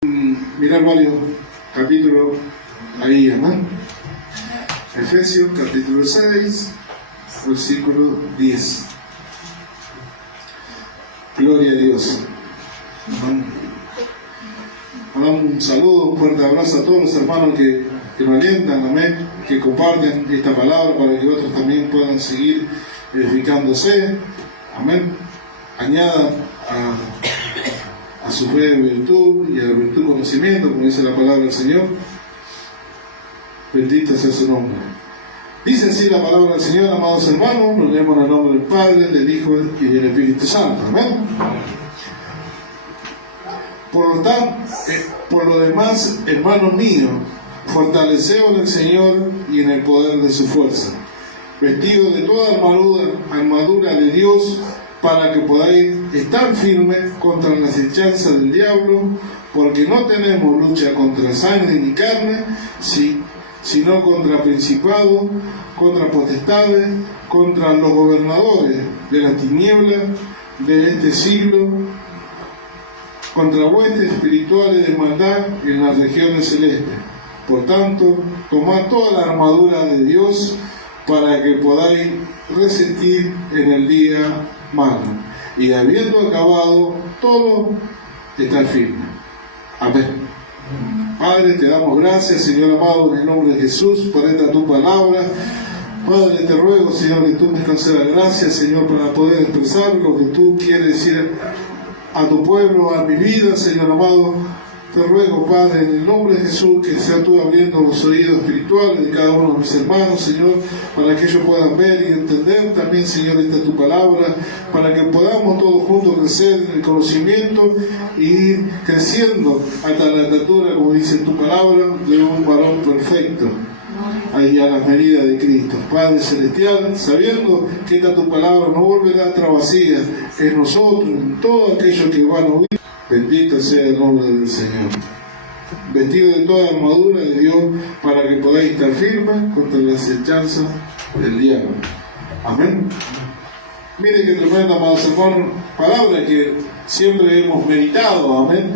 Mirar varios capítulos ahí, ¿no? Efesios capítulo 6, versículo 10. Gloria a Dios. Damos un saludo, un fuerte abrazo a todos los hermanos que nos alientan, amén, que comparten esta palabra para que otros también puedan seguir edificándose, amén. Añadan a su fe virtud y a la virtud conocimiento, como dice la palabra del Señor. Bendito sea su nombre. Dice así la palabra del Señor, amados hermanos, nos leemos en el nombre del Padre, del Hijo y del Espíritu Santo, amén. Por lo demás, hermanos míos, fortaleceos en el Señor y en el poder de su fuerza, vestidos de toda armadura de Dios, para que podáis estar firmes contra las acechanzas del diablo, porque no tenemos lucha contra sangre ni carne, sino contra principados, contra potestades, contra los gobernadores de las tinieblas de este siglo, contra huestes espirituales de maldad en las regiones celestes. Por tanto, tomad toda la armadura de Dios para que podáis resistir en el día malo, y habiendo acabado todo, estar firme. Amén. Padre, te damos gracias, Señor amado, en el nombre de Jesús, por esta tu palabra. Padre, te ruego, Señor, que tú me concedas gracias, Señor, para poder expresar lo que tú quieres decir a tu pueblo, a mi vida, Señor amado. Te ruego, Padre, en el nombre de Jesús, que sea tú abriendo los oídos espirituales de cada uno de mis hermanos, Señor, para que ellos puedan ver y entender también, Señor, esta tu palabra, para que podamos todos juntos crecer en el conocimiento y ir creciendo hasta la estatura, como dice tu palabra, de un varón perfecto, ahí a las medidas de Cristo. Padre Celestial, sabiendo que esta tu palabra no volverá a estar vacía en nosotros, en todo aquello que van a oír. Bendito sea el nombre del Señor. Vestido de toda armadura de Dios, para que podáis estar firmes contra las acechanzas del diablo. Amén. Mire qué tremenda, amados hermanos, palabra que siempre hemos meditado, amén.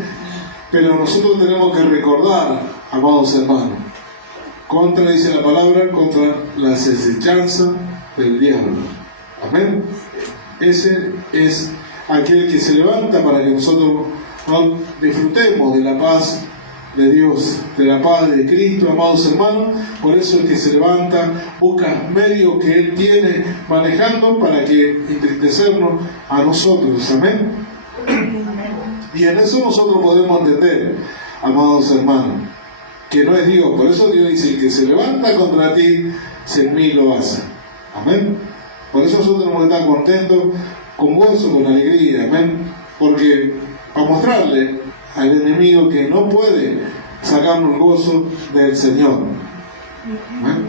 Pero nosotros tenemos que recordar, amados hermanos, dice la palabra, contra las acechanzas del diablo. Amén. Ese es aquel que se levanta para que nosotros no disfrutemos de la paz de Dios, de la paz de Cristo, amados hermanos. Por eso el que se levanta busca medios que Él tiene manejando para que entristecernos a nosotros, amén. Y en eso nosotros podemos entender, amados hermanos, que no es Dios. Por eso Dios dice: el que se levanta contra ti, 100.000 lo hace, amén. Por eso nosotros tenemos que estar contentos, con gozo, con alegría, amén, porque a mostrarle al enemigo que no puede sacarnos el gozo del Señor, amén.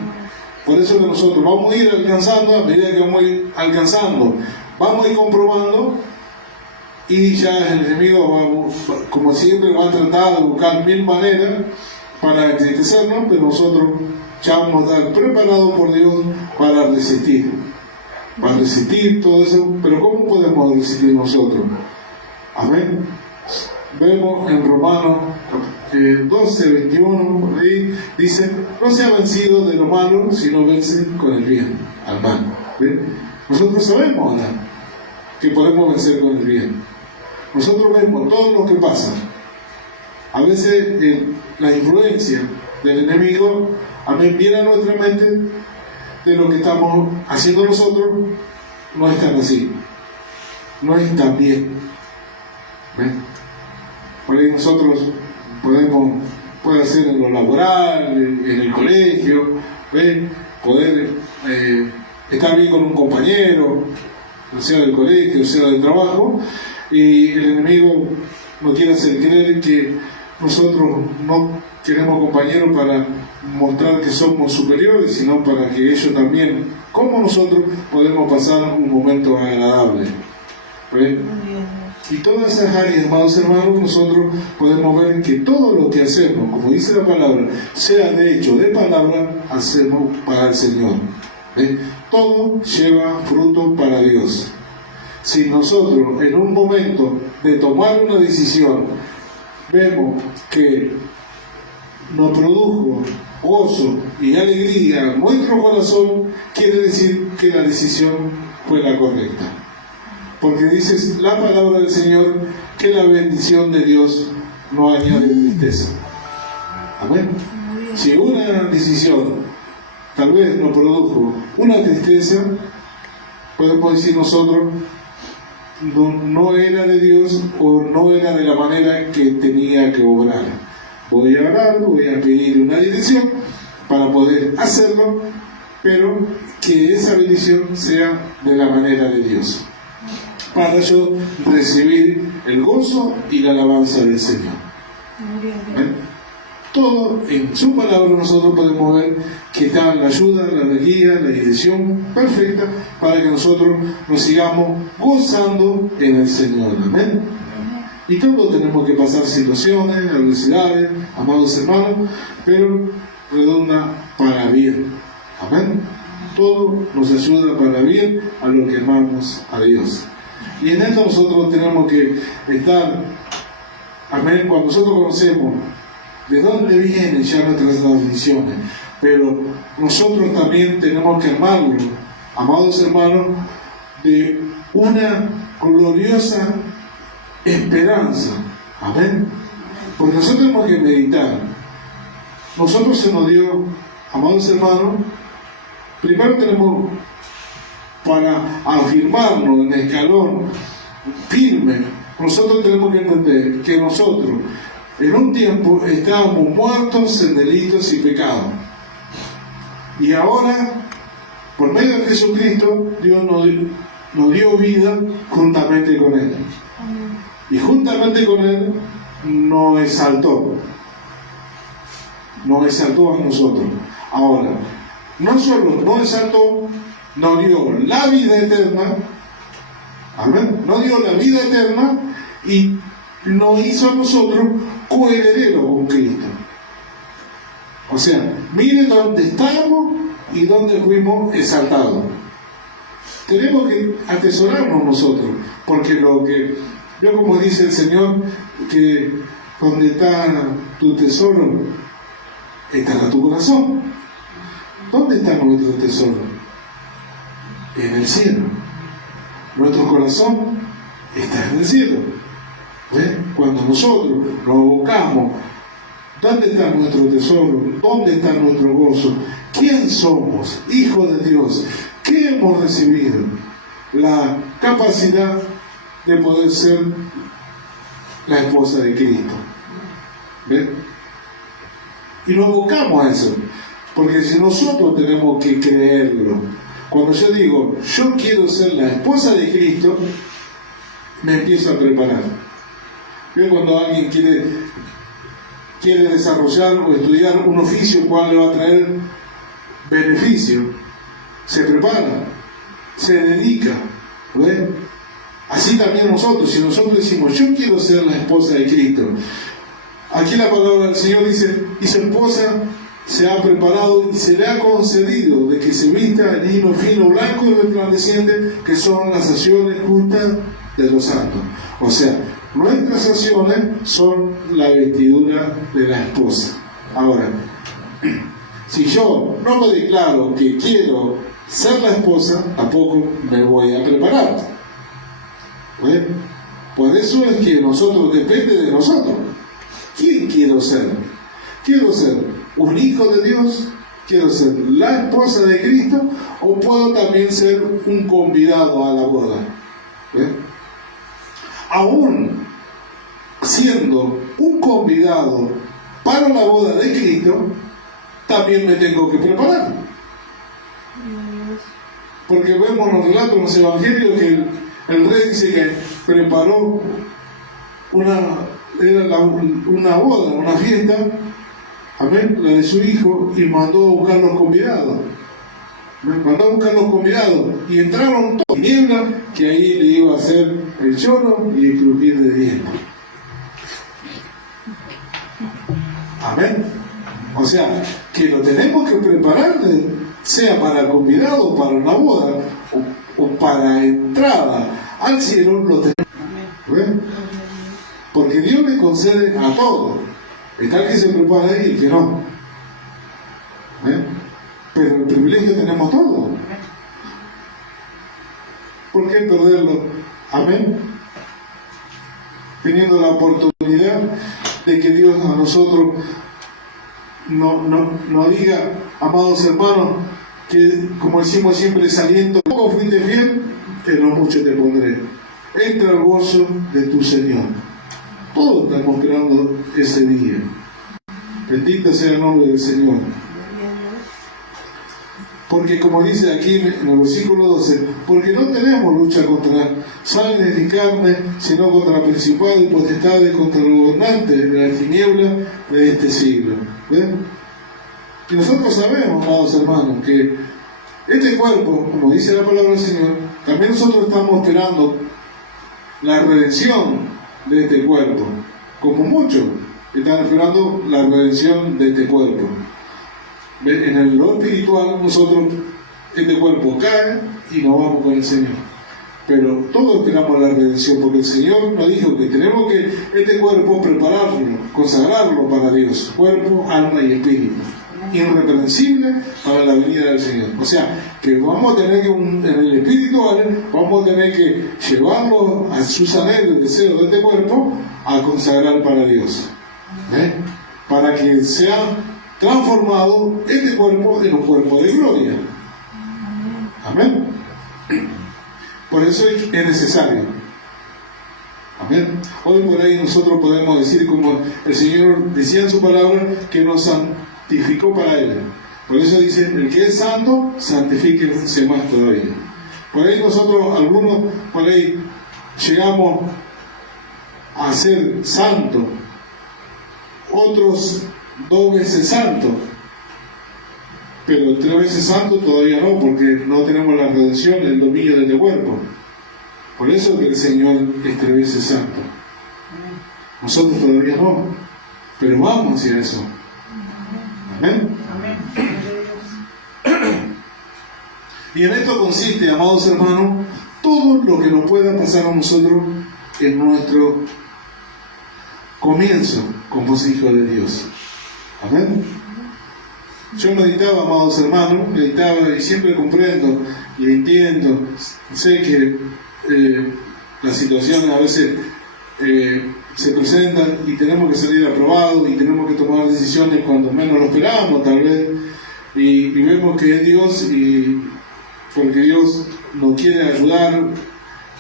Por eso que nosotros vamos a ir alcanzando, a medida que vamos a ir alcanzando, vamos a ir comprobando, y ya el enemigo va, como siempre, va a tratar de buscar 1000 maneras para entristecernos, pero nosotros ya vamos a estar preparados por Dios para resistir todo eso. Pero ¿cómo podemos resistir nosotros? Amén. Vemos en Romanos 12, 21, por ahí dice: no sea vencido de lo malo, sino vence con el bien al mal. ¿Ven? Nosotros sabemos ahora que podemos vencer con el bien. Nosotros vemos todo lo que pasa. A veces la influencia del enemigo, amén, viene a nuestra mente de lo que estamos haciendo nosotros, no es tan así, no es tan bien. ¿Ven? Por ahí nosotros puede ser en lo laboral, en el colegio, ¿ven? Poder estar bien con un compañero, sea del colegio, sea del trabajo, y el enemigo nos quiere hacer creer que nosotros no queremos compañeros para mostrar que somos superiores, sino para que ellos también, como nosotros, podemos pasar un momento agradable. ¿Ven? Y todas esas áreas, amados hermanos, nosotros podemos ver que todo lo que hacemos, como dice la palabra, sea de hecho, de palabra, hacemos para el Señor. ¿Ven? Todo lleva fruto para Dios. Si nosotros en un momento de tomar una decisión vemos que nos produjo gozo y alegría en nuestro corazón, quiere decir que la decisión fue la correcta. Porque dice la palabra del Señor que la bendición de Dios no añade tristeza. Amén. Si una decisión tal vez nos produjo una tristeza, podemos decir nosotros, no era de Dios o no era de la manera que tenía que obrar. Voy a orar, voy a pedir una dirección para poder hacerlo, pero que esa bendición sea de la manera de Dios, para yo recibir el gozo y la alabanza del Señor. ¿Ven? Todo en su palabra nosotros podemos ver que está la ayuda, la guía, la dirección perfecta para que nosotros nos sigamos gozando en el Señor. Amén. Y todos tenemos que pasar situaciones, adversidades, amados hermanos, pero redunda para bien. Amén. Todo nos ayuda para bien a los que amamos a Dios. Y en esto nosotros tenemos que estar, amén, cuando nosotros conocemos de dónde vienen ya nuestras aflicciones, pero nosotros también tenemos que amarlo, amados hermanos, de una gloriosa esperanza. Amén. Porque nosotros tenemos que meditar. Nosotros se nos dio, amados hermanos, primero tenemos para afirmarnos en escalón firme. Nosotros tenemos que entender que nosotros en un tiempo estábamos muertos en delitos y pecados, y ahora por medio de Jesucristo Dios nos dio vida juntamente con Él, y juntamente con Él nos exaltó a nosotros. Ahora, no solo nos exaltó, nos dio la vida eterna. Amén. Nos dio la vida eterna y nos hizo a nosotros coherederos con Cristo. O sea, miren dónde estamos y dónde fuimos exaltados. Tenemos que atesorarnos nosotros, porque lo que yo, como dice el Señor, que donde está tu tesoro estará tu corazón. ¿Dónde está nuestro tesoro? En el cielo. Nuestro corazón está en el cielo. Cuando nosotros nos buscamos, ¿dónde está nuestro tesoro? ¿Dónde está nuestro gozo? ¿Quién somos? Hijos de Dios. ¿Qué hemos recibido? La capacidad de poder ser la esposa de Cristo. ¿Ven? Y nos buscamos a eso, porque si nosotros tenemos que creerlo. Cuando yo digo, yo quiero ser la esposa de Cristo, me empiezo a preparar. Yo, cuando alguien quiere desarrollar o estudiar un oficio cual le va a traer beneficio, se prepara, se dedica. ¿Ven? Así también nosotros, si nosotros decimos, yo quiero ser la esposa de Cristo, aquí la palabra del Señor dice, y su esposa se ha preparado y se le ha concedido de que se vista en lino fino, blanco y resplandeciente, que son las acciones justas de los santos. O sea, nuestras acciones son la vestidura de la esposa. Ahora, si yo no me declaro que quiero ser la esposa, tampoco me voy a preparar. ¿Ven? Por eso es que nosotros, depende de nosotros. ¿Quién quiero ser? ¿Quiero ser un hijo de Dios? ¿Quiero ser la esposa de Cristo? ¿O puedo también ser un convidado a la boda? ¿Ven? Aún siendo un convidado para la boda de Cristo, también me tengo que preparar. Porque vemos en los relatos, en los evangelios, que el rey dice que preparó una boda, una fiesta, amén, la de su hijo, y mandó a buscar los convidados. Mandó a buscar los convidados y entraron todos en niebla, que ahí le iba a hacer el lloro y el crujir de viento. Amén. O sea, que lo tenemos que preparar, sea para convidado, para una boda o para entrada al cielo, lo tenemos. ¿Ven? Porque Dios le concede a todos. Está el que se prepara y el que no. Pero el privilegio tenemos todos. ¿Por qué perderlo? Amén. Teniendo la oportunidad de que Dios a nosotros no diga, amados hermanos, que como decimos siempre, saliendo, poco fuiste fiel, en lo mucho te pondré. Entra al gozo de tu Señor. Todos estamos esperando ese día. Bendito sea el nombre del Señor. Porque como dice aquí en el versículo 12, porque no tenemos lucha contra sangre ni carne, sino contra principados y potestades, contra los gobernantes de la tiniebla de este siglo. ¿Ven? Y nosotros sabemos, amados hermanos, que este cuerpo, como dice la palabra del Señor, también nosotros estamos esperando la redención de este cuerpo, como muchos están esperando la redención de este cuerpo. En lo espiritual, nosotros, este cuerpo cae y nos vamos con el Señor. Pero todos esperamos la redención, porque el Señor nos dijo que tenemos que este cuerpo prepararlo, consagrarlo para Dios, cuerpo, alma y espíritu, irreprensible para la venida del Señor. O sea, que vamos a tener que, en el espiritual, vamos a tener que llevarlo a sus anhelos, deseos de este cuerpo, a consagrar para Dios. Para que sea transformado este cuerpo en un cuerpo de gloria. Amén. Por eso es necesario. Amén. Hoy por ahí nosotros podemos decir, como el Señor decía en su palabra, que nos santificó para Él. Por eso dice, el que es santo, santifíquese más todavía. Por ahí nosotros, algunos, por ahí llegamos a ser santos, otros 2 veces santo, pero 3 veces santo todavía no, porque no tenemos la redención, el dominio de este cuerpo. Por eso que el Señor es 3 veces santo. Nosotros todavía no, pero vamos hacia eso. Amén. Y en esto consiste, amados hermanos, todo lo que nos pueda pasar a nosotros en nuestro comienzo como hijos de Dios. Amén. Yo meditaba, amados hermanos, meditaba y siempre comprendo y entiendo. Sé que las situaciones a veces se presentan y tenemos que salir aprobados y tenemos que tomar decisiones cuando menos lo esperamos, tal vez. Y vemos que es Dios, y porque Dios nos quiere ayudar,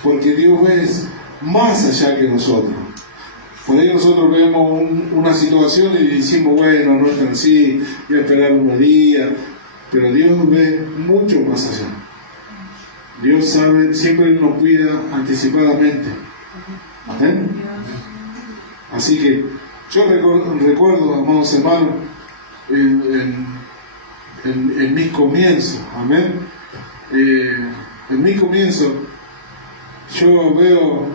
porque Dios es más allá que nosotros. Por ahí nosotros vemos una situación y decimos, bueno, no es tan así, voy a esperar unos días, pero Dios ve mucho más allá. Dios sabe, siempre nos cuida anticipadamente. ¿Amén? Así que yo recuerdo, amados hermanos, en mis comienzos, amén. En mi comienzo, yo veo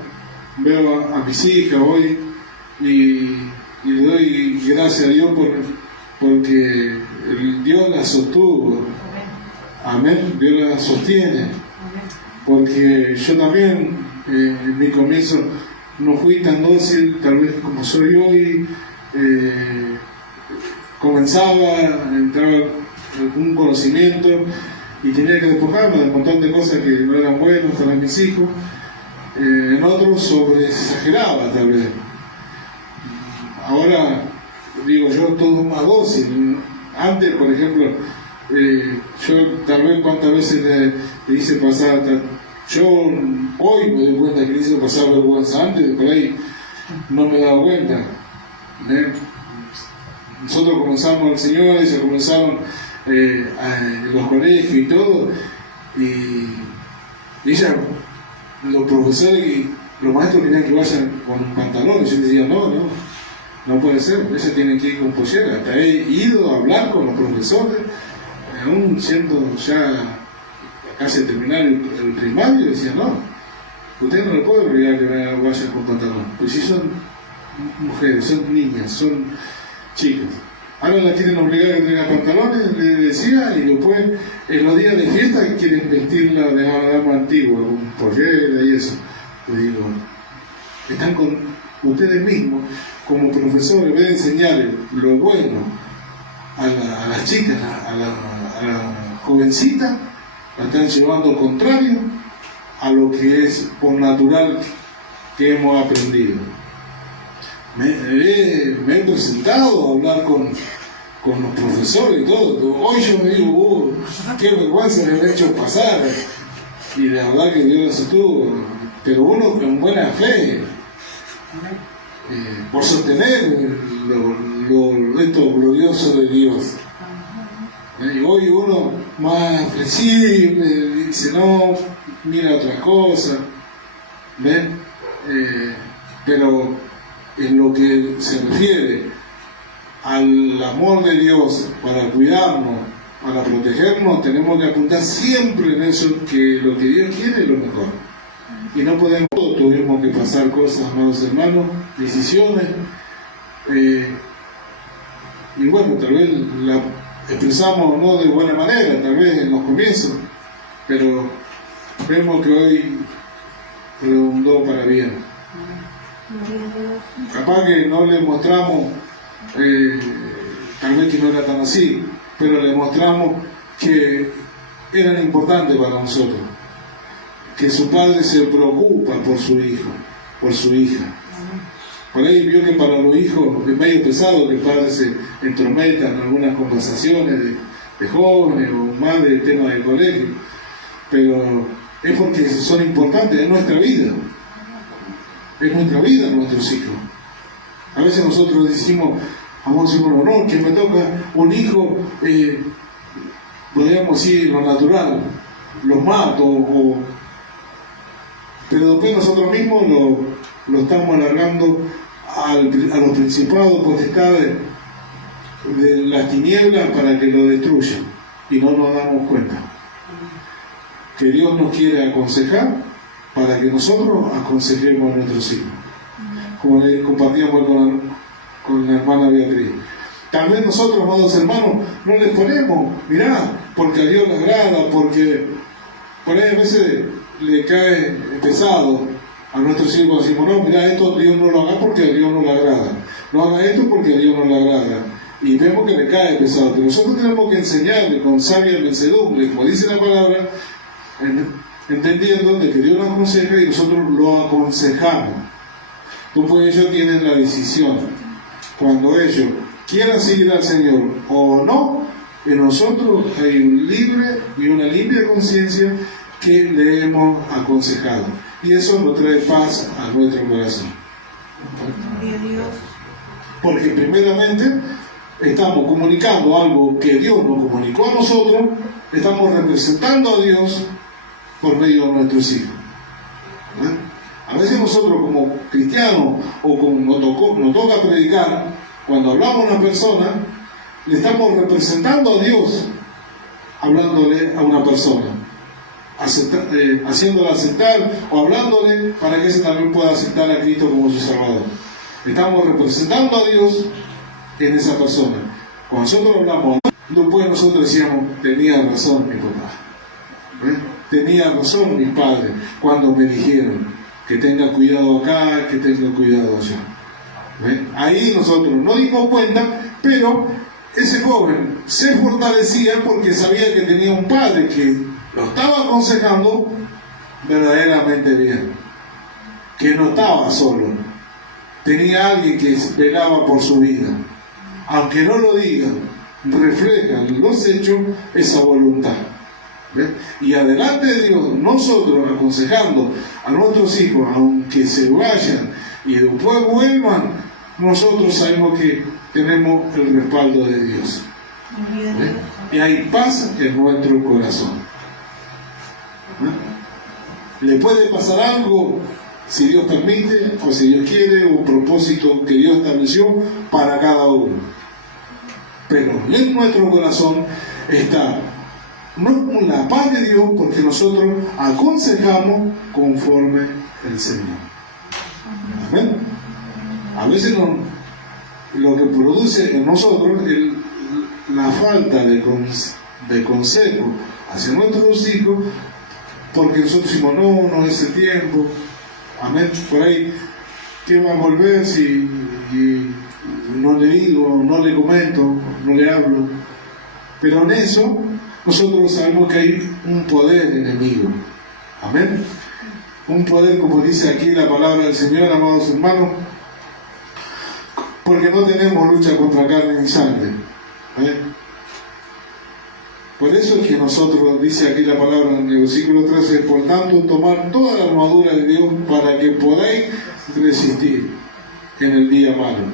a mis hijas hoy y le doy gracias a Dios porque Dios las sostuvo. Amén. Dios las sostiene. Porque yo también en mi comienzo no fui tan dócil, tal vez como soy hoy. Comenzaba, entraba algún conocimiento y tenía que despojarme de un montón de cosas que no eran buenas para mis hijos. En otros sobre exageraba tal vez. Ahora digo yo, todo más dócil. Antes, por ejemplo, yo tal vez cuántas veces le hice pasar, yo hoy me doy cuenta que le hice pasar vergüenza. Antes por ahí no me daba cuenta. Nosotros comenzamos el Señor, y se comenzaron los colegios y todo, y ella, los profesores y los maestros querían que vayan con pantalones. Yo decía, no puede ser, ella tiene que ir con pollera. Hasta he ido a hablar con los profesores, aún siendo ya casi terminar el primario, y decía, no, usted no le puede obligar a que vayan con pantalones, pues si son mujeres, son niñas, son chicas. Ahora la quieren obligar a que tenga pantalones, le decía, y después en los días de fiesta quieren vestirla de dama antigua, con pollera y eso. Le digo, están ustedes mismos, como profesores, en vez de enseñarles lo bueno a las chicas, a la jovencita, la están llevando contrario a lo que es por natural que hemos aprendido. Me he presentado a hablar con los profesores y todo. Hoy yo me digo, qué vergüenza me he hecho pasar. Y la verdad que Dios lo sostuvo. Pero uno con buena fe, por sostener esto glorioso de Dios. Y hoy uno más flexible, dice, no, mira otras cosas. ¿Ven? Pero en lo que se refiere al amor de Dios para cuidarnos, para protegernos, tenemos que apuntar siempre en eso, que lo que Dios quiere es lo mejor. Y no podemos, tuvimos que pasar cosas, amados hermanos, decisiones, y bueno, tal vez la expresamos no de buena manera, tal vez en los comienzos, pero vemos que hoy redundó para bien. Capaz que no le mostramos, tal vez que no era tan así, pero le mostramos que eran importantes para nosotros, que su padre se preocupa por su hijo, por su hija. Por ahí vio que para los hijos es medio pesado que el padre se entrometa en algunas conversaciones de jóvenes o más de temas de colegio, pero es porque son importantes en nuestra vida. Es nuestra vida nuestros hijos. A veces nosotros decimos, vamos a decir un honor, que me toca un hijo, podríamos decir lo natural, los mato, pero después nosotros mismos lo estamos alargando a los principados, potestades de las tinieblas para que lo destruyan y no nos damos cuenta. Que Dios nos quiere aconsejar para que nosotros aconsejemos a nuestros hijos, como le compartíamos con la hermana Beatriz. Tal vez nosotros, amados hermanos, no les ponemos, mirá, porque a Dios le agrada, porque por ahí a veces le cae pesado a nuestros hijos. Decimos, no, mirá, esto Dios no lo haga porque a Dios no le agrada, no haga esto porque a Dios no le agrada, y vemos que le cae pesado. Pero nosotros tenemos que enseñarle con sabia mansedumbre, como dice la palabra, entendiendo de que Dios nos aconseja y nosotros lo aconsejamos. Entonces ellos tienen la decisión. Cuando ellos quieran seguir al Señor o no, en nosotros hay un libre y una limpia conciencia que le hemos aconsejado. Y eso nos trae paz a nuestro corazón. Porque primeramente estamos comunicando algo que Dios nos comunicó a nosotros, estamos representando a Dios por medio de nuestros hijos. A veces nosotros como cristianos o como nos toca predicar, cuando hablamos a una persona, le estamos representando a Dios hablándole a una persona, haciéndola aceptar o hablándole para que ese también pueda aceptar a Cristo como su Salvador. Estamos representando a Dios en esa persona. Cuando nosotros hablamos, después nosotros decíamos, tenía razón mi papá, tenía razón mis padres cuando me dijeron que tenga cuidado acá, que tenga cuidado allá. Ahí nosotros no dimos cuenta, pero ese joven se fortalecía porque sabía que tenía un padre que lo estaba aconsejando verdaderamente bien, que no estaba solo, tenía alguien que velaba por su vida, aunque no lo digan, reflejan los hechos esa voluntad. ¿Ves? Y adelante de Dios, nosotros aconsejando a nuestros hijos, aunque se vayan y después vuelvan, nosotros sabemos que tenemos el respaldo de Dios. ¿Ves? Y hay paz en nuestro corazón. ¿Ves? Le puede pasar algo, si Dios permite, o si Dios quiere, un propósito que Dios estableció para cada uno. Pero en nuestro corazón está no la paz de Dios, porque nosotros aconsejamos conforme el Señor. ¿Amén? A veces lo que produce en nosotros la falta de consejo hacia nuestros hijos, porque nosotros decimos, no es el tiempo. Amén. Por ahí ¿qué va a volver si no le digo, no le comento, no le hablo? Pero en eso nosotros sabemos que hay un poder enemigo. Amén. Un poder, como dice aquí la palabra del Señor, amados hermanos, porque no tenemos lucha contra carne ni sangre. Por eso es que nosotros, dice aquí la palabra en el versículo 13, por tanto, tomar toda la armadura de Dios para que podáis resistir en el día malo.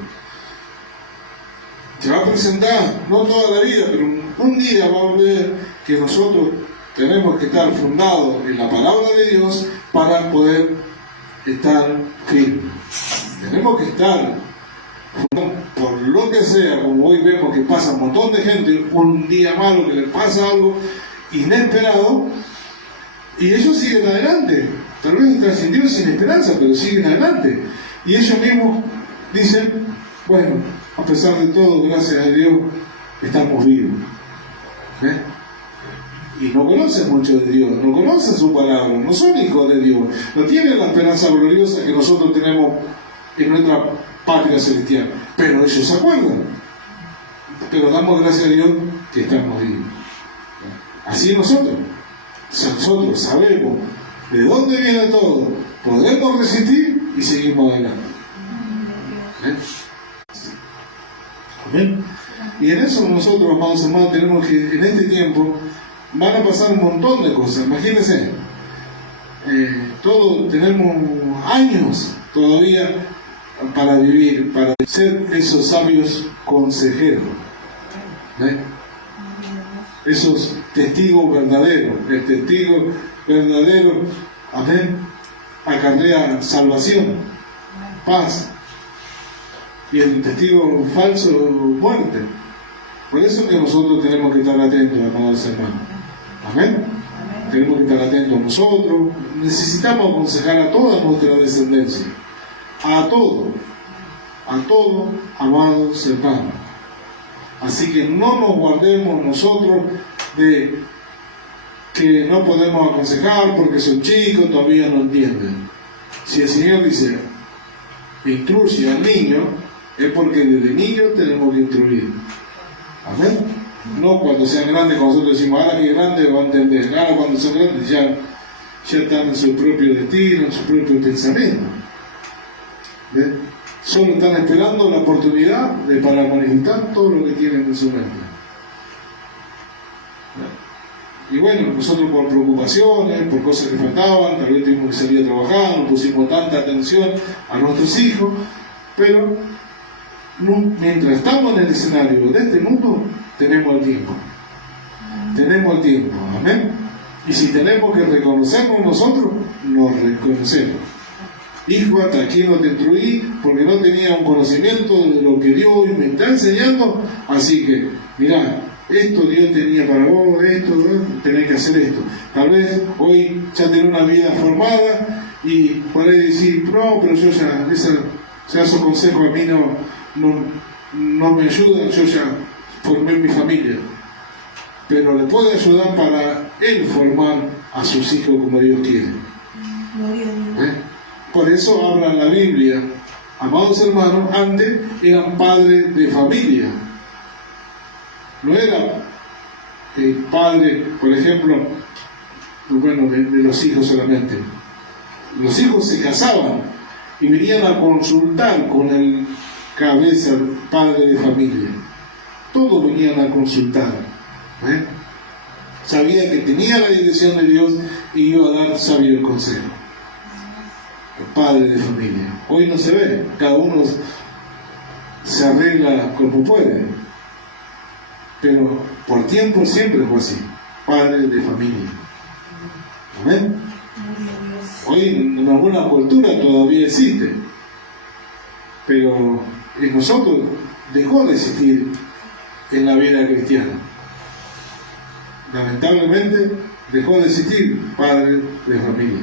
Se va a presentar, no toda la vida, pero un día va a ver que nosotros tenemos que estar fundados en la palabra de Dios para poder estar firmes. Tenemos que estar fundados por lo que sea, como hoy vemos que pasa un montón de gente, un día malo que le pasa algo inesperado, y ellos siguen adelante. Tal vez están sin Dios, sin esperanza, pero siguen adelante. Y ellos mismos dicen, bueno, a pesar de todo, gracias a Dios, estamos vivos. Y no conocen mucho de Dios, no conocen su palabra, no son hijos de Dios, no tienen la esperanza gloriosa que nosotros tenemos en nuestra patria celestial. Pero ellos se acuerdan. Pero damos gracias a Dios que estamos vivos. Así nosotros sabemos de dónde viene todo, podemos resistir y seguimos adelante. Amén. Y en eso nosotros, amados hermanos, tenemos que, en este tiempo, van a pasar un montón de cosas. Imagínense, todos tenemos años todavía para vivir, para ser esos sabios consejeros, esos testigos verdaderos. El testigo verdadero, amén, acarrea salvación, paz, y el testigo falso, muerte. Por eso que nosotros tenemos que estar atentos, amados hermanos. Amén. Tenemos que estar atentos nosotros. Necesitamos aconsejar a toda nuestra descendencia, a todo, amados hermanos. Así que no nos guardemos nosotros de que no podemos aconsejar porque son chicos, todavía no entienden. Si el Señor dice, instruye al niño, es porque desde niños tenemos que instruir. Amén. No cuando sean grandes, cuando nosotros decimos, ahora que grande va a entender. Ahora cuando son grandes ya están en su propio destino, en su propio pensamiento. ¿Ven? Solo están esperando la oportunidad para manifestar todo lo que tienen en su mente. Y bueno, nosotros por preocupaciones, por cosas que faltaban, tal vez tuvimos que salir a trabajar, no pusimos tanta atención a nuestros hijos, pero mientras estamos en el escenario de este mundo, tenemos el tiempo. Tenemos el tiempo, amén. Y si tenemos que reconocernos nosotros, nos reconocemos. Hijo, hasta aquí no te instruí porque no tenía un conocimiento de lo que Dios hoy me está enseñando, así que, mirá, esto Dios tenía para vos, esto, tenés que hacer esto. Tal vez hoy ya tenés una vida formada y podés decir, no, pero yo ya, esos consejos a mí no me ayudan, yo ya formé mi familia. Pero le puede ayudar para él formar a sus hijos como Dios quiere. Por eso habla la Biblia, amados hermanos, antes eran padres de familia. No era padre, por ejemplo, bueno, de los hijos solamente. Los hijos se casaban y venían a consultar con el cabeza, padre de familia. Todos venían a consultar. Sabía que tenía la dirección de Dios y iba a dar sabios consejos. Padre de familia. Hoy no se ve, cada uno se arregla como puede, pero por tiempo siempre fue así, padre de familia. Amén. Hoy en alguna cultura todavía existe, pero en nosotros dejó de existir en la vida cristiana. Lamentablemente dejó de existir padre de familia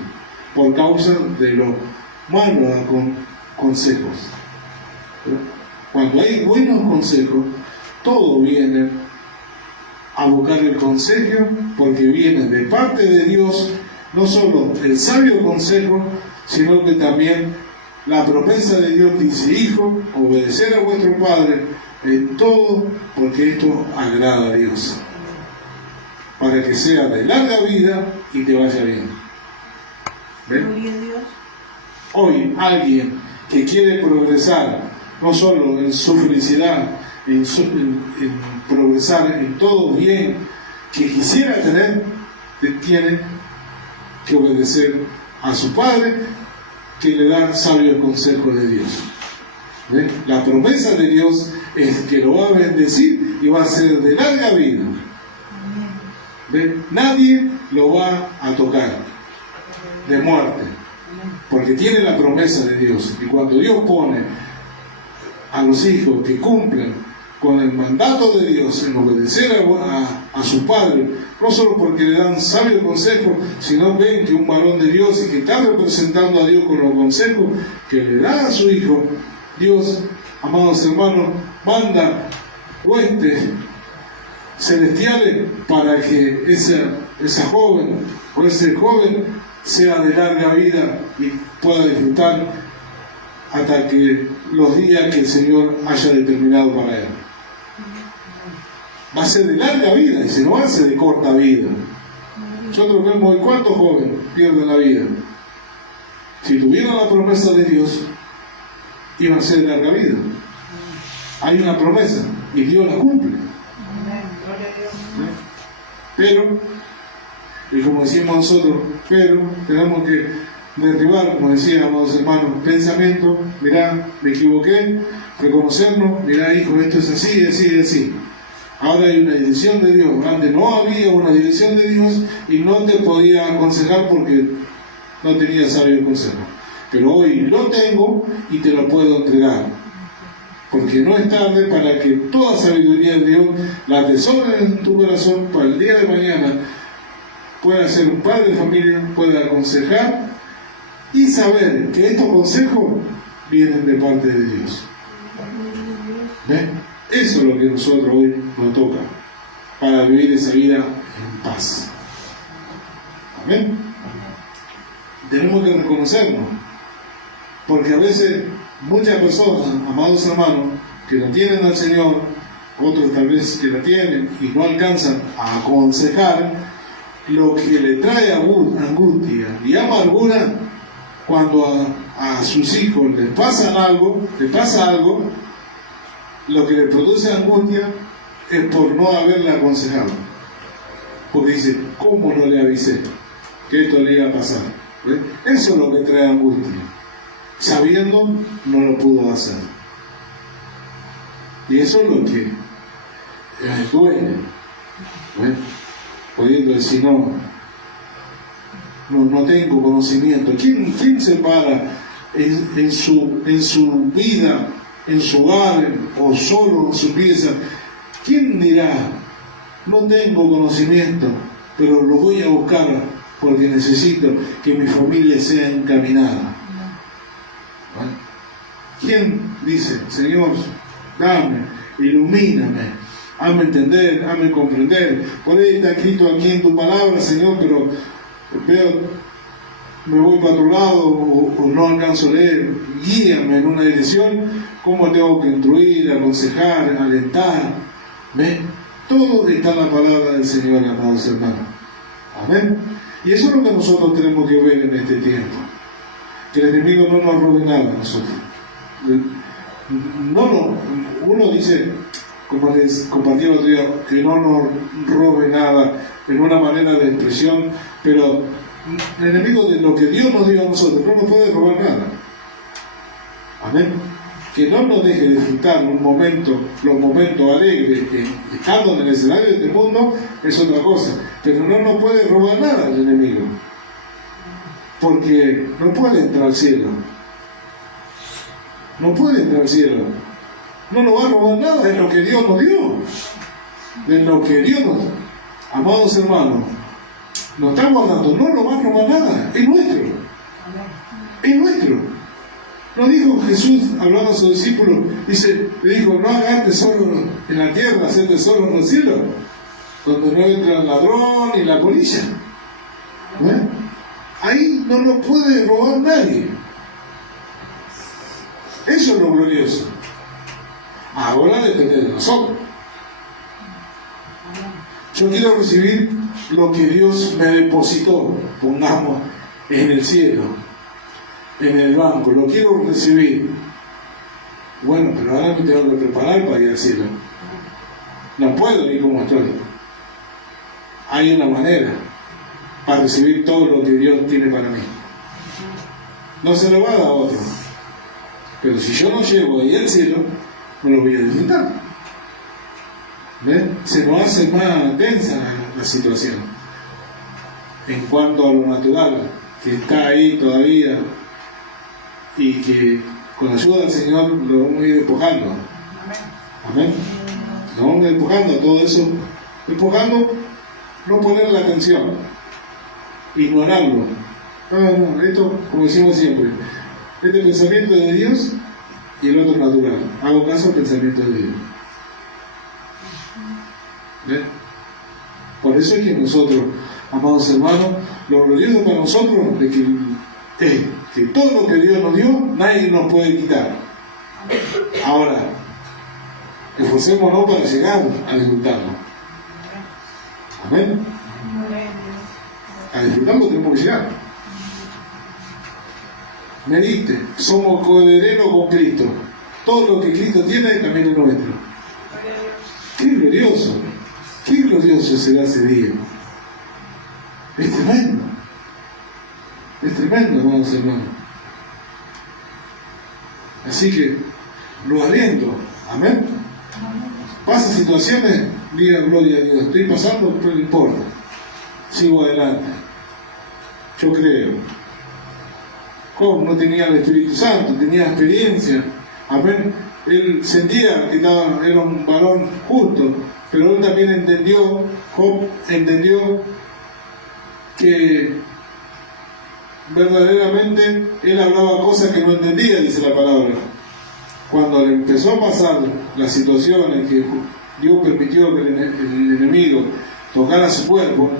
por causa de los malos consejos. Cuando hay buenos consejos, todos vienen a buscar el consejo porque vienen de parte de Dios, no solo el sabio consejo, sino que también La promesa de Dios dice: hijo, obedecer a vuestro Padre en todo, porque esto agrada a Dios, para que sea de larga vida y te vaya bien. ¿Ven? Hoy alguien que quiere progresar, no solo en su felicidad, en progresar en todo bien que quisiera tener, tiene que obedecer a su Padre, que le da sabios consejos de Dios. ¿Ven? La promesa de Dios es que lo va a bendecir y va a ser de larga vida. ¿Ven? Nadie lo va a tocar de muerte, porque tiene la promesa de Dios. Y cuando Dios pone a los hijos que cumplen con el mandato de Dios en obedecer a su Padre, no solo porque le dan sabios consejos, sino ven que un varón de Dios y que está representando a Dios con los consejos que le da a su hijo, Dios, amados hermanos, manda huestes celestiales para que esa joven o ese joven sea de larga vida y pueda disfrutar hasta que los días que el Señor haya determinado para él. Va a ser de larga vida, y no va a ser de corta vida. Nosotros vemos hoy cuántos jóvenes pierden la vida. Si tuvieran la promesa de Dios, iban a ser de larga vida. Hay una promesa y Dios la cumple. Pero, y como decimos nosotros, pero tenemos que derribar, como decía, amados hermanos, pensamientos: mirá, me equivoqué, reconocernos, mirá, hijo, esto es así, así, así. Ahora hay una dirección de Dios. Antes no había una dirección de Dios y no te podía aconsejar porque no tenía sabio consejo. Pero hoy lo tengo y te lo puedo entregar. Porque no es tarde para que toda sabiduría de Dios la atesores en tu corazón para el día de mañana pueda ser un padre de familia, pueda aconsejar y saber que estos consejos vienen de parte de Dios. ¿Ven? Eso es lo que nosotros hoy nos toca para vivir esa vida en paz. Amén. Tenemos que reconocernos, porque a veces muchas personas, amados hermanos, que no tienen al Señor, otros tal vez que la tienen y no alcanzan a aconsejar, lo que le trae angustia y amargura cuando a sus hijos les pasa algo, lo que le produce angustia es por no haberle aconsejado. Porque dice: ¿cómo no le avisé que esto le iba a pasar? ¿Ves? Eso es lo que trae angustia. Sabiendo, no lo pudo hacer. Y eso es lo que duele. ¿Ves? Pudiendo decir: no tengo conocimiento. ¿Quién se para en su vida, en su hogar o solo en su pieza? ¿Quién dirá: no tengo conocimiento, pero lo voy a buscar porque necesito que mi familia sea encaminada? ¿Vale? ¿Quién dice: Señor, dame, ilumíname, hazme entender, hazme comprender? Por ahí está escrito aquí en tu palabra, Señor, pero veo, me voy para otro lado o no alcanzo a leer. Guíame en una dirección. ¿Cómo tengo que instruir, aconsejar, alentar? ¿Ven? Todo está en la palabra del Señor, amados hermanos. Amén. Y eso es lo que nosotros tenemos que ver en este tiempo. Que el enemigo no nos robe nada a nosotros. Uno dice, como les compartí el otro día, que no nos robe nada en una manera de expresión, pero el enemigo, de lo que Dios nos dio a nosotros, no nos puede robar nada. Amén. Que no nos deje disfrutar los momentos alegres, estando en el escenario de este mundo, es otra cosa. Pero no nos puede robar nada el enemigo. Porque no puede entrar al cielo. No puede entrar al cielo. No nos va a robar nada de lo que Dios nos dio. De lo que Dios nos dio. Amados hermanos, nos está guardando, no nos va a robar nada. Es nuestro. Es nuestro. ¿No dijo Jesús, hablando a sus discípulos, le dijo: no hagan tesoro en la tierra, hacer tesoro en los cielos, donde no entra el ladrón ni la polilla? ¿Eh? Ahí no lo puede robar nadie. Eso es lo glorioso. Ahora depende de nosotros. Yo quiero recibir lo que Dios me depositó, pongamos, en el cielo, en el banco. Lo quiero recibir. Bueno, pero ahora me tengo que preparar para ir al cielo. No puedo ir como estoy. Hay una manera para recibir todo lo que Dios tiene para mí. No se lo va a dar a otro. Pero si yo no llego ahí al cielo, no lo voy a disfrutar. ¿Ves? Se nos hace más densa la situación. En cuanto a lo natural, que está ahí todavía y que con la ayuda del Señor lo vamos a ir despojando. Amén. Lo vamos a ir despojando todo eso. Despojando, no poner la atención, ignorarlo. No, esto, como decimos siempre, este pensamiento de Dios y el otro natural. Hago caso al pensamiento de Dios. ¿Ven? Por eso es que nosotros, amados hermanos, lo glorioso para nosotros es que todo lo que Dios nos dio, nadie nos puede quitar. Ahora, esforcémonos para llegar a disfrutarlo. Amén. A disfrutarlo tenemos que llegar. Medite, somos coherederos con Cristo. Todo lo que Cristo tiene también es nuestro. Qué glorioso. Qué glorioso será ese día. Es tremendo. Es tremendo, hermanos y hermanos. Así que los aliento. Amén. Pasa situaciones, diga gloria a Dios. Estoy pasando, pero no importa. Sigo adelante. Yo creo. Job no tenía el Espíritu Santo, tenía experiencia. Amén. Él sentía que era un varón justo, pero él también entendió, Job entendió que verdaderamente él hablaba cosas que no entendía, dice la palabra. Cuando le empezó a pasar la situación en que Dios permitió que el enemigo tocara su cuerpo,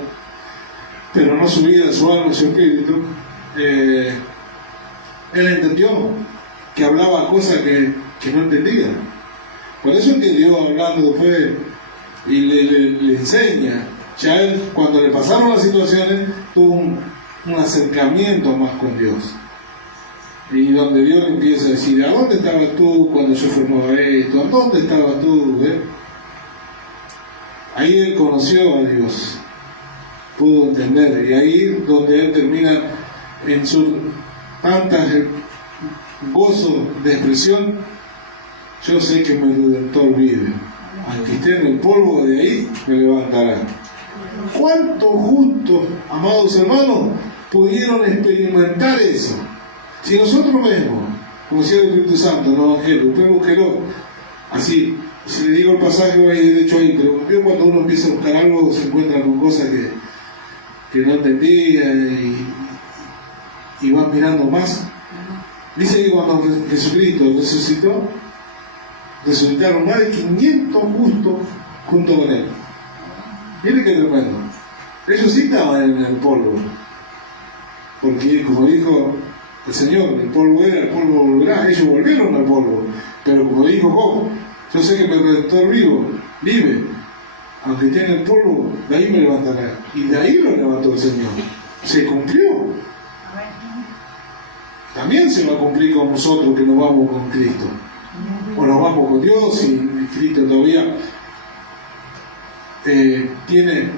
pero no su vida, su alma y su espíritu, él entendió que hablaba cosas que no entendía. Por eso es que Dios, hablando después y le enseña, ya él, cuando le pasaron las situaciones, tuvo un acercamiento más con Dios. Y donde Dios le empieza a decir: ¿a dónde estabas tú cuando yo formaba esto? ¿A dónde estabas tú? Ahí él conoció a Dios, pudo entender, y ahí donde él termina en su tantas gozo de expresión: yo sé que mi Redentor vive, aunque esté en el polvo de ahí me levantará. ¿Cuántos justos, amados hermanos, pudieron experimentar eso? Si nosotros mismos, como decía el Espíritu Santo, no Evangelio, después búsquelo, así, si le digo el pasaje va a ir derecho ahí, pero yo cuando uno empieza a buscar algo se encuentra con cosas que no entendía y va mirando más. Dice que cuando Jesucristo resucitó, resucitaron más de 500 justos junto con él. Miren qué tremendo. Ellos sí estaban en el polvo, porque como dijo el Señor, el polvo era, el polvo volverá. Ellos volvieron al polvo, pero como dijo Job, yo sé que mi Redentor vive, aunque esté en el polvo, de ahí me levantará. Y de ahí lo levantó el Señor. Se cumplió. También se va a cumplir con nosotros que nos vamos con Cristo, o nos vamos con Dios, y Cristo todavía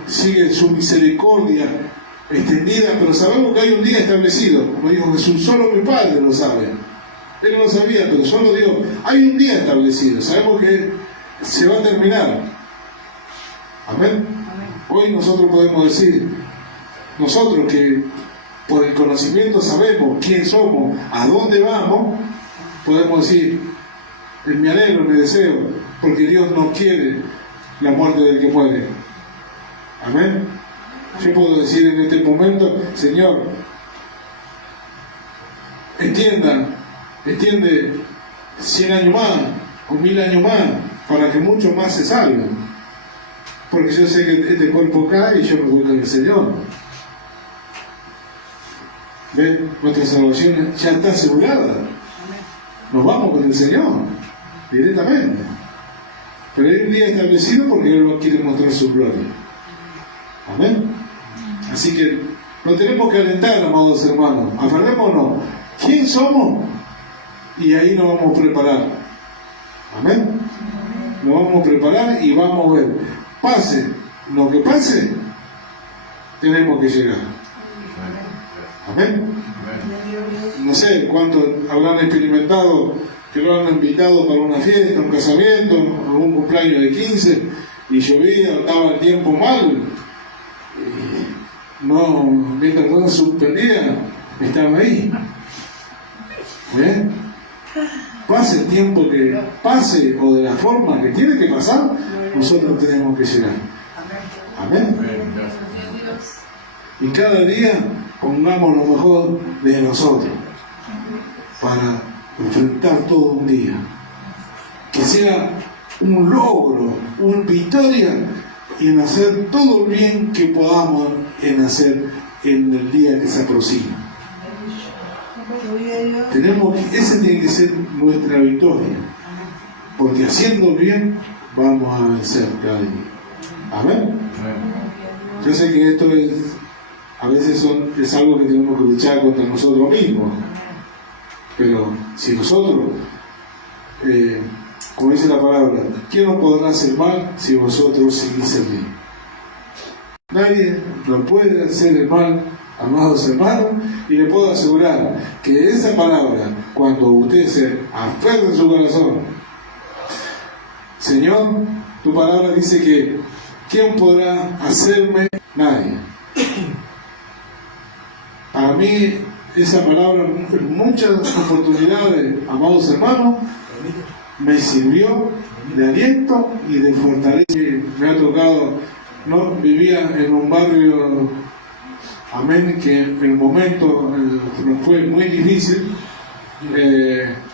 sigue su misericordia extendida, pero sabemos que hay un día establecido, como dijo Jesús: solo mi Padre lo sabe. Él no lo sabía, pero solo Dios. Hay un día establecido, sabemos que se va a terminar. Amén. Hoy nosotros podemos decir, nosotros que por el conocimiento sabemos quién somos, a dónde vamos, podemos decir: es mi anhelo, mi deseo, porque Dios no quiere la muerte del que muere. Amén. Yo puedo decir en este momento: Señor, extiende 100 años más o 1000 años más para que muchos más se salven, porque yo sé que este cuerpo cae y yo me voy con el Señor. ¿Ven? Nuestra salvación ya está asegurada. nos vamos con el Señor, directamente. Pero hay un día establecido porque Él quiere mostrar su gloria. Amén. Así que no tenemos que alentar, amados hermanos. Aferrémonos. ¿Quién somos? Y ahí nos vamos a preparar. Amén. Nos vamos a preparar y vamos a ver. Pase lo que pase, tenemos que llegar. Amén. No sé cuántos habrán experimentado que lo han invitado para una fiesta, un casamiento, algún cumpleaños de 15 y llovía, estaba el tiempo mal. No, mientras no se suspendía, estaba ahí. Pase el tiempo que pase o de la forma que tiene que pasar, nosotros tenemos que llegar. Amén. Y cada día pongamos lo mejor de nosotros para enfrentar todo un día. Que sea un logro, una victoria y en hacer todo el bien que podamos en hacer en el día que se aproxima. Esa tiene que ser nuestra victoria, porque haciendo bien vamos a vencer cada día. Amén. Yo sé que esto a veces es algo que tenemos que luchar contra nosotros mismos, pero si nosotros, como dice la palabra, ¿quién no podrá hacer mal si vosotros seguís el bien? Nadie nos puede hacer el mal, amados hermanos, y le puedo asegurar que esa palabra, cuando usted se aferra en su corazón, Señor, tu palabra dice que ¿quién podrá hacerme? Nadie. Para mí, esa palabra en muchas oportunidades, amados hermanos, me sirvió de aliento y de fortaleza. Me ha tocado, ¿no? Vivía en un barrio, amén, que en el momento nos fue muy difícil,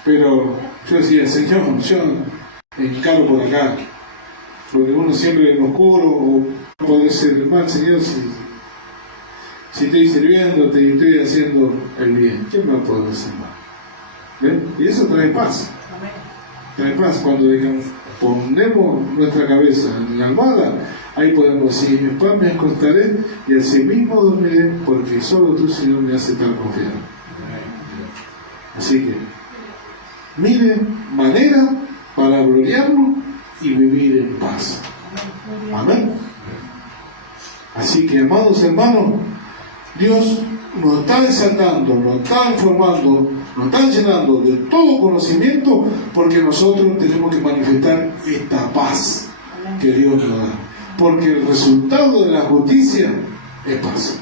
pero yo decía, Señor, yo encaro por acá, porque uno siempre en oscuro, o puede ser mal, Señor, si estoy sirviéndote y estoy haciendo el bien, yo no puedo hacer mal. ¿Ven? Y eso trae paz. Trae paz cuando ponemos nuestra cabeza en la almohada. Ahí podemos decir, en paz me acostaré y así mismo dormiré, porque solo tú, Señor, me hace tan confiar. Así que, mire manera para gloriarnos y vivir en paz. Amén. Así que, amados hermanos, Dios nos está desatando, nos está informando, nos está llenando de todo conocimiento, porque nosotros tenemos que manifestar esta paz que Dios nos da. Porque el resultado de la justicia es paz.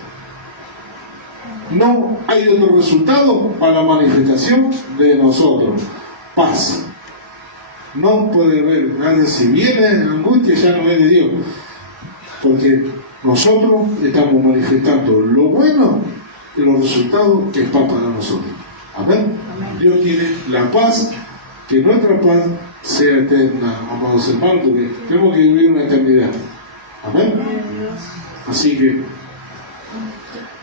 No hay otro resultado para la manifestación de nosotros. Paz. No puede haber, si viene angustia ya no es de Dios. Porque nosotros estamos manifestando lo bueno y los resultados que es paz para nosotros. Amén. Dios quiere la paz, que nuestra paz sea eterna, amados hermanos, porque tenemos que vivir una eternidad. Amén. Así que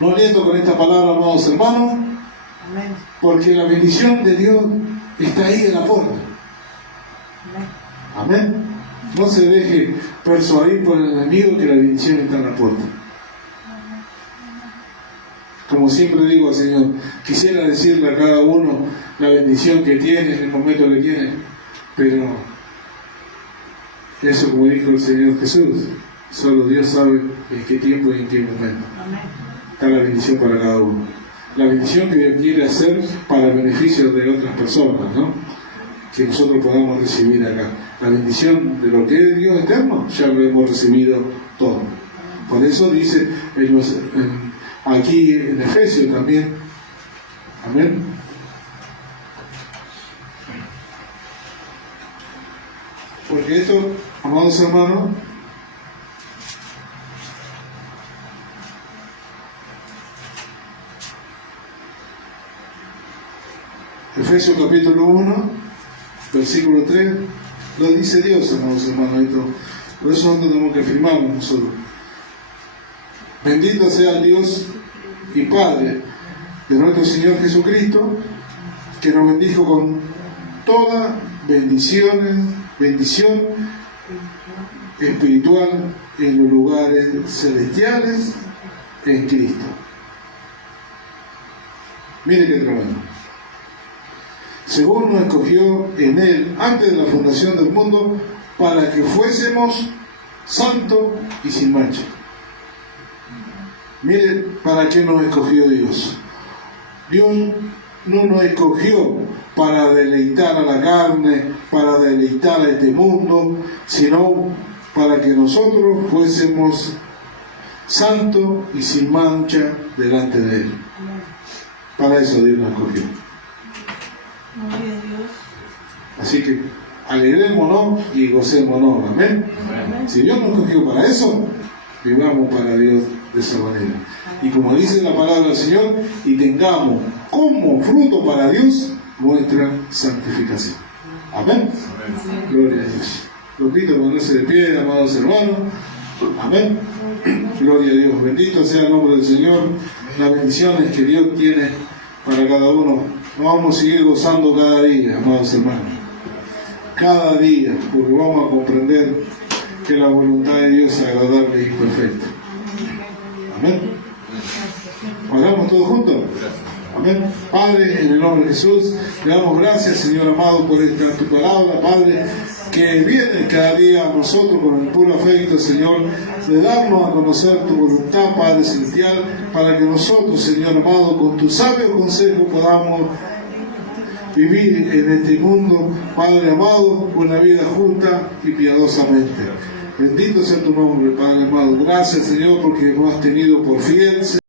no aliento con esta palabra, amados hermanos, porque la bendición de Dios está ahí en la puerta. Amén. No se deje persuadir por el enemigo que la bendición está en la puerta. Como siempre digo al Señor, quisiera decirle a cada uno la bendición que tiene en el momento que tiene, pero eso, como dijo el Señor Jesús, solo Dios sabe en qué tiempo y en qué momento está la bendición para cada uno. La bendición que Dios quiere hacer para el beneficio de otras personas, ¿no? Que nosotros podamos recibir acá. La bendición de lo que es Dios eterno, ya lo hemos recibido todo. Por eso dice aquí en Efesios también, amén. Porque esto, amados hermanos, Efesios capítulo 1, versículo 3, lo dice Dios, amados hermanos, esto, por eso nosotros tenemos que afirmarlo nosotros. Bendito sea el Dios y Padre de nuestro Señor Jesucristo, que nos bendijo con toda bendición espiritual en los lugares celestiales en Cristo. Mire qué tremendo. Según nos escogió en Él antes de la fundación del mundo, para que fuésemos santos y sin mancha. Mire para qué nos escogió Dios. Dios no nos escogió para deleitar a la carne, para deleitar a este mundo, sino para que nosotros fuésemos santos y sin mancha delante de Él. Para eso Dios nos escogió. Así que alegrémonos y gocémonos. Amén. Si Dios nos escogió para eso, vivamos para Dios de esa manera. Y como dice la palabra del Señor, y tengamos como fruto para Dios nuestra santificación. Amén. Gloria a Dios. Los invito a ponerse de pie, amados hermanos. Amén. Gloria a Dios. Bendito sea el nombre del Señor. Las bendiciones que Dios tiene para cada uno. Nos vamos a seguir gozando cada día, amados hermanos. Cada día, porque vamos a comprender que la voluntad de Dios es agradable y perfecta. Amén. Oramos todos juntos. Amén. Padre, en el nombre de Jesús, le damos gracias, Señor amado, por esta tu palabra, Padre, que viene cada día a nosotros con el puro afecto, Señor, de darnos a conocer tu voluntad, Padre celestial, para que nosotros, Señor amado, con tu sabio consejo podamos vivir en este mundo, Padre amado, una vida justa y piadosamente. Bendito sea tu nombre, Padre amado. Gracias, Señor, porque nos has tenido por fiel.